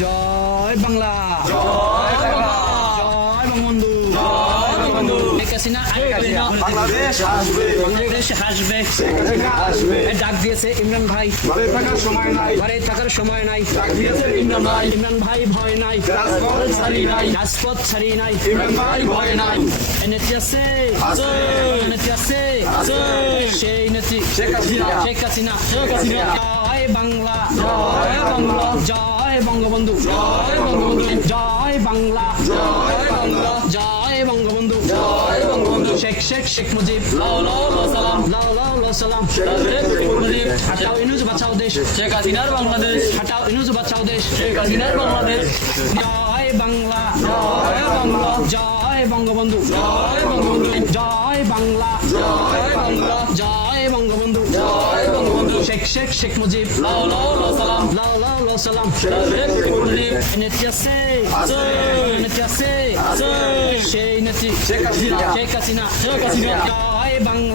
জয় বাংলা, জয় বাংলা, জয় বঙ্গবন্ধু, জয় বঙ্গবন্ধু। শেখ হাসিনা বাংলাদেশ আসবে, বাংলাদেশ হাসবে। শেখ হাসিনা আসবে। এই ডাক দিয়েছে ইমরান ভাই, ঘরে থাকার সময় নাই, ঘরে থাকার সময় নাই। ডাক দিয়েছে ইমরান ভাই, ইমরান ভাই ভয় নাই, রাজপথ ছাড়ি নাই, রাজপথ ছাড়ি নাই। ইমরান ভাই ভয় নাই। এই নেত্রী আছে, আছে। এই নেত্রী আছে, আছে। সেই নেত্রী শেখ হাসিনা, শেখ হাসিনা। শেখ হাসিনা। জয় বাংলা, জয় বাংলা, জয় বঙ্গবন্ধু, জয় বঙ্গবন্ধু, জয় বাংলা, জয় বাংলা, জয় বঙ্গবন্ধু, জয় বঙ্গবন্ধু। শেখ মুজিব, লাও লাও লাও সালাম, লাও লাও লাও সালাম। শেখ মুজিব। হাটাও ইনুজ বাঁচাও দেশ, শেখ হাসিনার বাংলাদেশ, হাটাও ইনুজ বাঁচাও দেশ। শেখ হাসিনার বাংলাদেশ। জয় বাংলা, জয় বাংলা, জয় বঙ্গবন্ধু, জয় বঙ্গবন্ধু, জয় বাংলা, জয় বাংলা, জয় বঙ্গবন্ধু, জয় বঙ্গবন্ধু। শেখ মুজিব, লাও লাও লাও সালাম, লাও লাও লাও সালাম। শেখ মুজিব। নেত্রী আছে, আছে। নেত্রী আছে, আছে। সেই নেত্রী শেখ হাসিনা, শেখ হাসিনা। শেখ হাসিনা। জয় বাংলা,